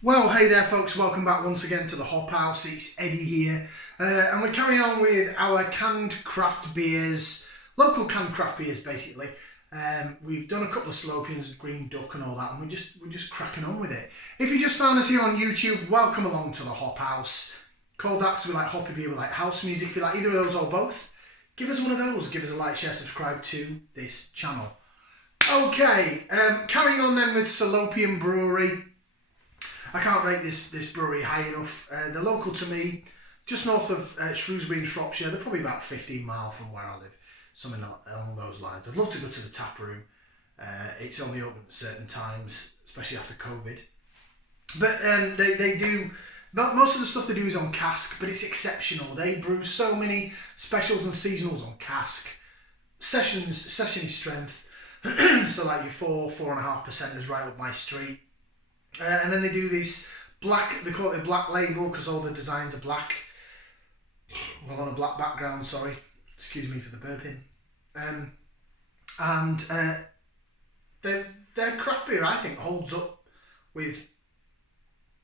Well, hey there folks, welcome back once again to the Hop House. It's Eddie here, and we're carrying on with our canned craft beers, local canned craft beers basically. We've done a couple of Salopians, Green Duck and all that, and we're just cracking on with it. If you just found us here on YouTube, welcome along to the Hop House. Cold acts, we like hoppy beer, we like house music. If you like either of those or both, give us one of those. Give us a like, share, subscribe to this channel. Okay, carrying on then with Salopian Brewery. I can't rate this brewery high enough. They're local to me, just north of Shrewsbury in Shropshire. They're probably about 15 miles from where I live, something along those lines. I'd love to go to the tap room. It's only open at certain times, especially after COVID. But they do, most of the stuff they do is on cask, but it's exceptional. They brew so many specials and seasonals on cask. Session strength, so like your 4.5% is right up my street. And then they do this black, they call it a black label because all the designs are black. Well, on a black background, sorry. Excuse me for the burping. Their craft beer, I think, holds up with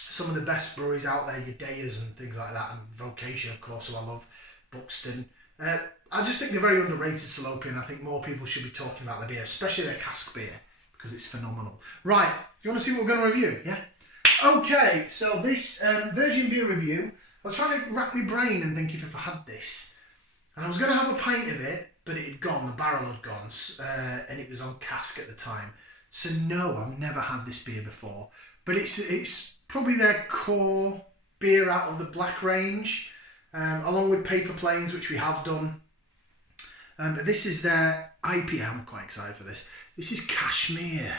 some of the best breweries out there, your Deyers and things like that, and Vocation, of course, who I love, Buxton. I just think they're very underrated, Salopian. I think more people should be talking about their beer, especially their cask beer, because it's phenomenal. Right, do you want to see what we're going to review? Yeah? Okay, so this Virgin Beer review, I was trying to rack my brain and think if I had this. And I was going to have a pint of it, but it had gone, the barrel had gone, and it was on cask at the time. So no, I've never had this beer before. But it's probably their core beer out of the black range, along with Paper Planes, which we have done. But this is their IPA. I'm quite excited for this. This is Kashmir.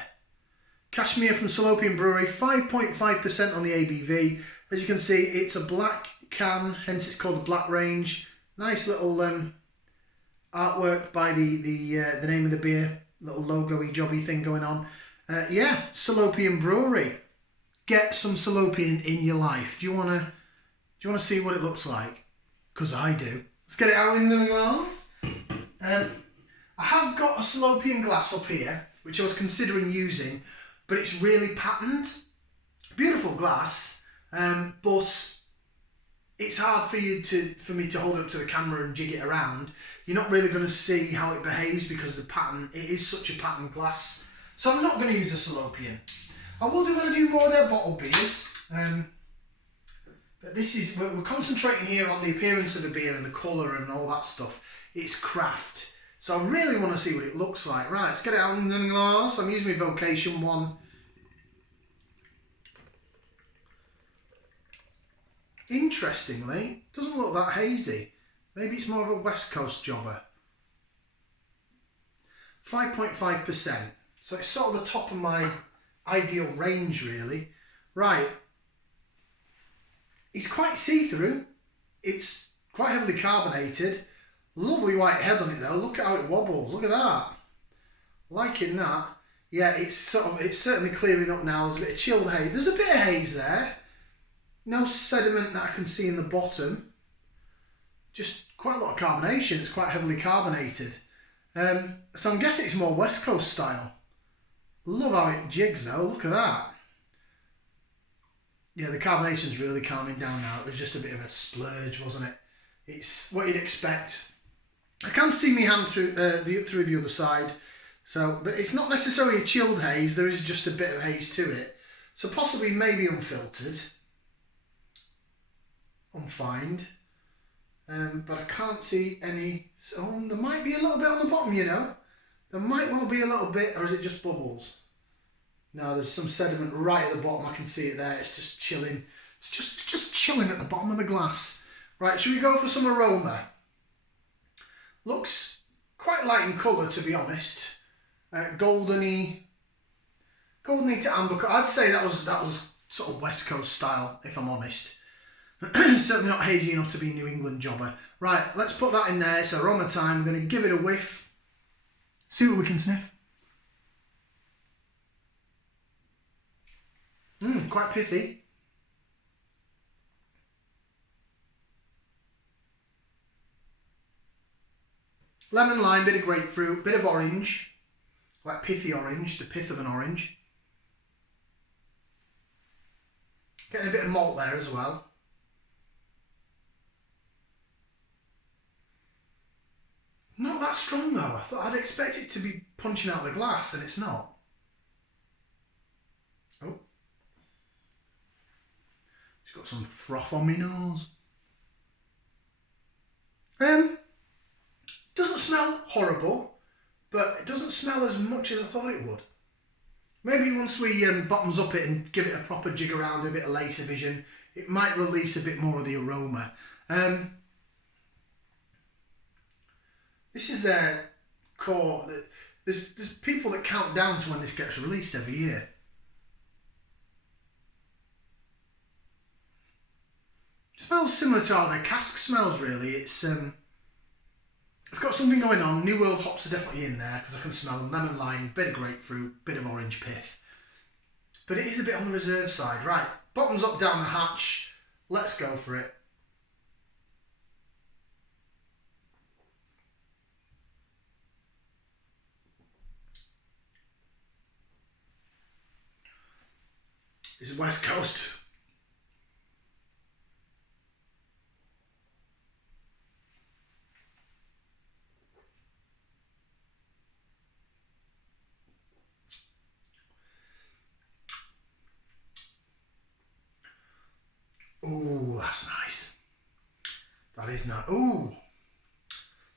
Kashmir from Salopian Brewery, 5.5% on the ABV. As you can see, it's a black can, hence it's called the Black Range. Nice little artwork by the name of the beer, little logo-y jobby thing going on. Yeah, Salopian Brewery. Get some Salopian in your life. Do you wanna see what it looks like? Because I do. Let's get it out in the glass. I have got a Salopian glass up here, which I was considering using, but it's really patterned. Beautiful glass, but it's hard for me to hold it up to the camera and jig it around. You're not really going to see how it behaves because the pattern, it is such a patterned glass. So I'm not going to use a Salopian. I will want to do more of their bottle beers. But this is, we're concentrating here on the appearance of the beer and the colour and all that stuff. It's craft. So I really want to see what it looks like. Right, let's get it out in the glass. I'm using my Vocation one. Interestingly, doesn't look that hazy. Maybe it's more of a West Coast jobber. 5.5%. So it's sort of the top of my ideal range, really. Right. It's quite see-through. It's quite heavily carbonated. Lovely white head on it though. Look at how it wobbles. Look at that. Liking that. Yeah, it's certainly clearing up now. There's a bit of chilled haze. There's a bit of haze there. No sediment that I can see in the bottom. Just quite a lot of carbonation. It's quite heavily carbonated. So I'm guessing it's more West Coast style. Love how it jigs though. Look at that. Yeah, the carbonation's really calming down now. It was just a bit of a splurge, wasn't it? It's what you'd expect. I can see my hand through the other side. So, but it's not necessarily a chilled haze. There is just a bit of haze to it. So possibly maybe unfiltered. Unfined. But I can't see any. Oh, there might be a little bit on the bottom, you know. There might well be a little bit, or is it just bubbles? No, there's some sediment right at the bottom. I can see it there. It's just chilling. It's just chilling at the bottom of the glass. Right, should we go for some aroma? Looks quite light in colour, to be honest. Goldeny to amber. I'd say that was sort of West Coast style, if I'm honest. Certainly not hazy enough to be New England jobber. Right, let's put that in there. It's aroma time. I'm going to give it a whiff. See what we can sniff. Quite pithy. Lemon, lime, bit of grapefruit, bit of orange. Like pithy orange, the pith of an orange. Getting a bit of malt there as well. Not that strong though. I thought I'd expect it to be punching out the glass, and it's not. Oh. It's got some froth on my nose. Doesn't smell horrible, but it doesn't smell as much as I thought it would. Maybe once we bottoms up it and give it a proper jig around, do a bit of laser vision, it might release a bit more of the aroma. This is their core. There's people that count down to when this gets released every year. It smells similar to how their cask smells, really. It's got something going on. New World hops are definitely in there because I can smell them. Lemon, lime, bit of grapefruit, bit of orange pith. But it is a bit on the reserve side. Right, bottoms up down the hatch. Let's go for it. This is West Coast. Ooh, that's nice. That is nice. Ooh,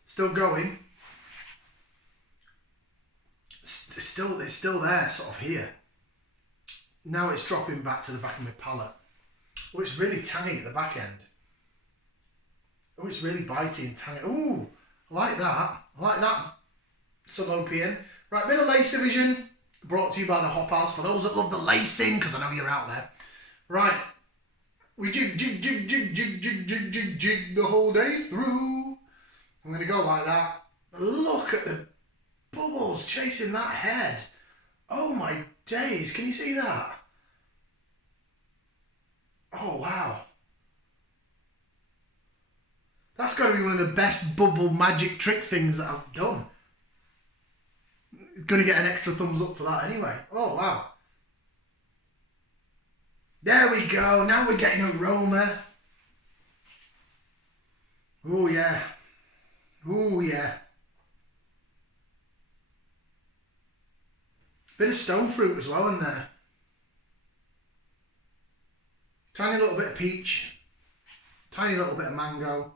still going. It's still there, sort of here. Now it's dropping back to the back of my palate. Oh, it's really tangy at the back end. Oh, it's really bitey and tangy. Ooh, I like that. I like that Salopian. Right, bit of lace division brought to you by the Hop House. For those that love the lacing, because I know you're out there. Right. We jig the whole day through. I'm going to go like that. Look at the bubbles chasing that head. Oh my days, can you see that? Oh wow. That's got to be one of the best bubble magic trick things that I've done. Going to get an extra thumbs up for that anyway. Oh wow. There we go, now we're getting aroma. Oh yeah. Oh yeah. Bit of stone fruit as well in there. Tiny little bit of peach. Tiny little bit of mango.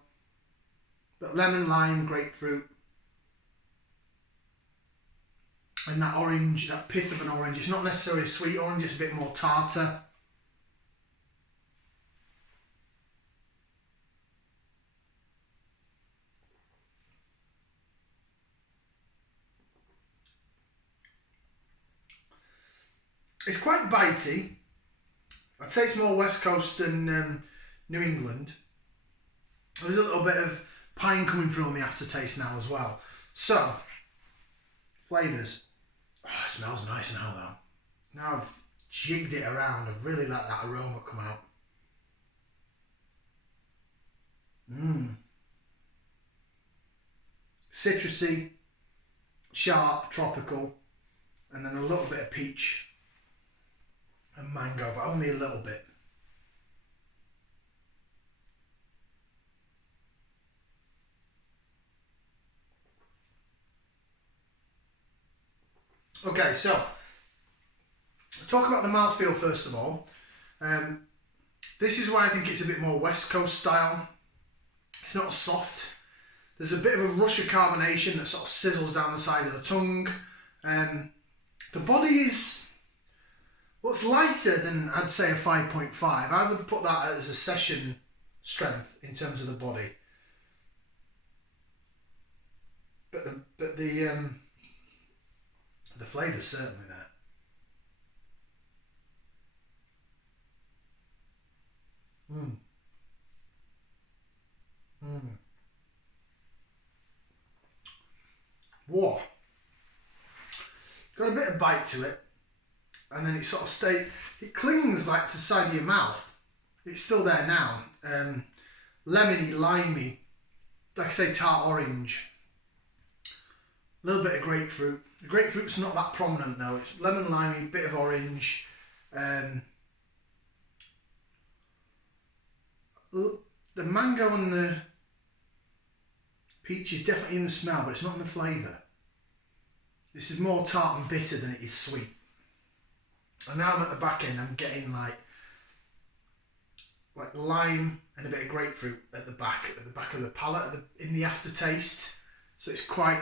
But lemon, lime, grapefruit. And that orange, that pith of an orange. It's not necessarily a sweet orange, it's a bit more tartar. It's quite bitey. I'd say it's more West Coast than New England. There's a little bit of pine coming through on the aftertaste now as well. So, flavours. Oh, it smells nice now though. Now I've jigged it around, I've really let that aroma come out. Citrusy, sharp, tropical, and then a little bit of peach and mango, but only a little bit. Okay, so talk about the mouthfeel first of all. This is why I think it's a bit more West Coast style. It's not soft. There's a bit of a rush of carbonation that sort of sizzles down the side of the tongue. The body is what's lighter than I'd say a 5.5. I would put that as a session strength in terms of the body. But the flavour's certainly there. Whoa. Got a bit of bite to it. And then it sort of it clings like to the side of your mouth. It's still there now. Lemony, limey, like I say, tart orange. A little bit of grapefruit. The grapefruit's not that prominent though. It's lemon, limey, bit of orange. the mango and the peach is definitely in the smell, but it's not in the flavour. This is more tart and bitter than it is sweet. And now I'm at the back end, I'm getting like lime and a bit of grapefruit at the back of the palate, in the aftertaste. So it's quite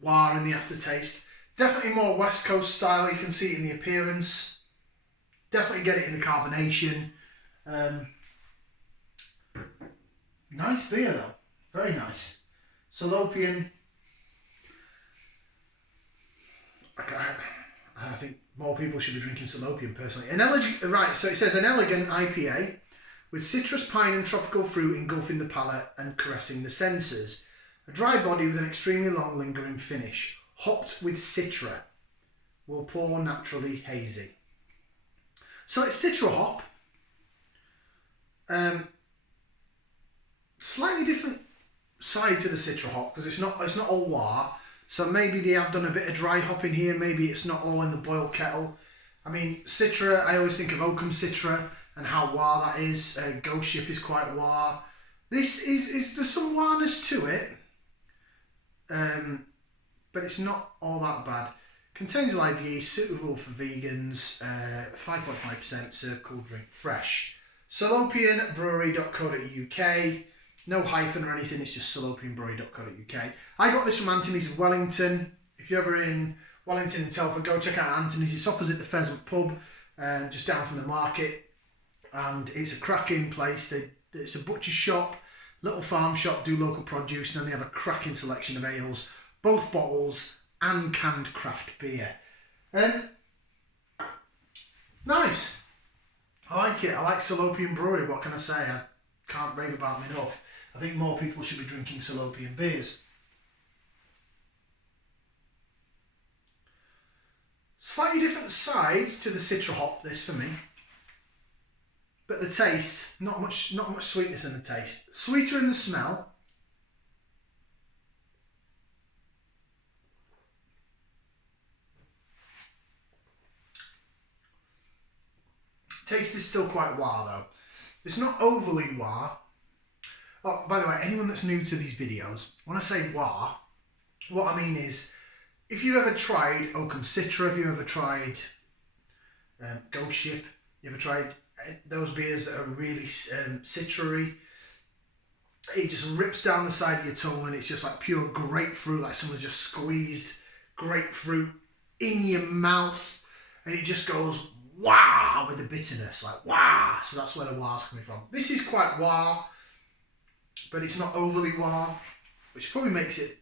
wah in the aftertaste. Definitely more West Coast style. You can see it in the appearance. Definitely get it in the carbonation. Nice beer though, very nice. Salopian. I think more people should be drinking Salopian personally. Right, so it says an elegant IPA with citrus, pine and tropical fruit engulfing the palate and caressing the senses. A dry body with an extremely long lingering finish. Hopped with citra. Will pour naturally hazy. So it's citra hop. Slightly different side to the citra hop because it's not all wah. So maybe they have done a bit of dry hop in here. Maybe it's not all in the boiled kettle. I mean, citra, I always think of Oakham citra and how wah that is. Ghost Ship is quite wah. This is there's some wahness to it. But it's not all that bad. Contains live yeast, suitable for vegans, 5.5%, served cool drink fresh. Salopianbrewery.co.uk. No hyphen or anything, it's just salopianbrewery.co.uk. I got this from Anthony's of Wellington. If you're ever in Wellington and Telford, go check out Anthony's. It's opposite the Pheasant Pub, just down from the market. And it's a cracking place. It's a butcher shop, little farm shop, do local produce, and then they have a cracking selection of ales, both bottles and canned craft beer. Nice. I like it. I like Salopian Brewery. What can I say? I can't rave about them enough. I think more people should be drinking Salopian beers. Slightly different sides to the citra hop, this for me. But the taste, not much sweetness in the taste. Sweeter in the smell. Taste is still quite wah though. It's not overly wah. Oh, by the way, anyone that's new to these videos, when I say wah, what I mean is, if you've ever tried Oakham Citra, if you've ever tried Ghost Ship, you ever tried those beers that are really citry, it just rips down the side of your tongue and it's just like pure grapefruit, like someone just squeezed grapefruit in your mouth, and it just goes wah with the bitterness, like wah. So that's where the wah's coming from. This is quite wah, but it's not overly wah, which probably makes it a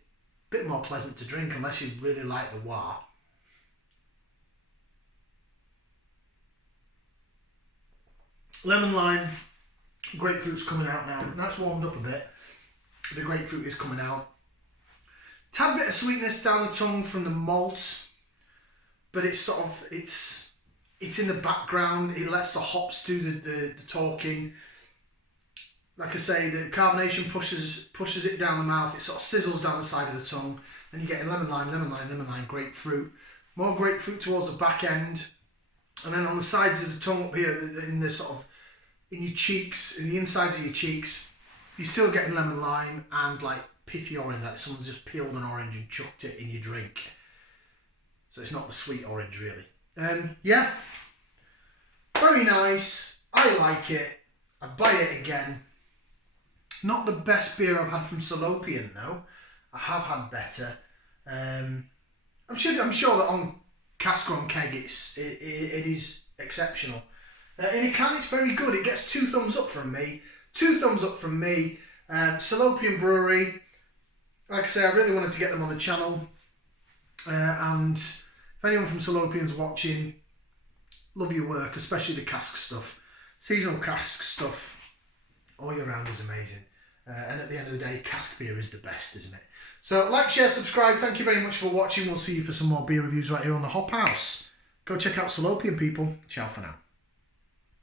bit more pleasant to drink unless you really like the wah. Lemon lime, grapefruit's coming out now. That's warmed up a bit. The grapefruit is coming out. Tad bit of sweetness down the tongue from the malt, but it's sort of it's in the background. It lets the hops do the talking. Like I say, the carbonation pushes it down the mouth. It sort of sizzles down the side of the tongue, and you're getting lemon lime, grapefruit. More grapefruit towards the back end, and then on the sides of the tongue up here, in the sort of in your cheeks, in the insides of your cheeks, you're still getting lemon lime and like pithy orange, like someone's just peeled an orange and chucked it in your drink. So it's not the sweet orange really. Yeah, very nice. I like it. I'd buy it again. Not the best beer I've had from Salopian though. I have had better. I'm sure that on cask or on keg it is exceptional. In a can it's very good. It gets 2 thumbs up from me. 2 thumbs up from me. Salopian Brewery. Like I say, I really wanted to get them on the channel. And if anyone from Salopian's watching, love your work, especially the cask stuff. Seasonal cask stuff all year round is amazing. And at the end of the day, cask beer is the best, isn't it? So like, share, subscribe. Thank you very much for watching. We'll see you for some more beer reviews right here on the Hop House. Go check out Salopian, people. Ciao for now.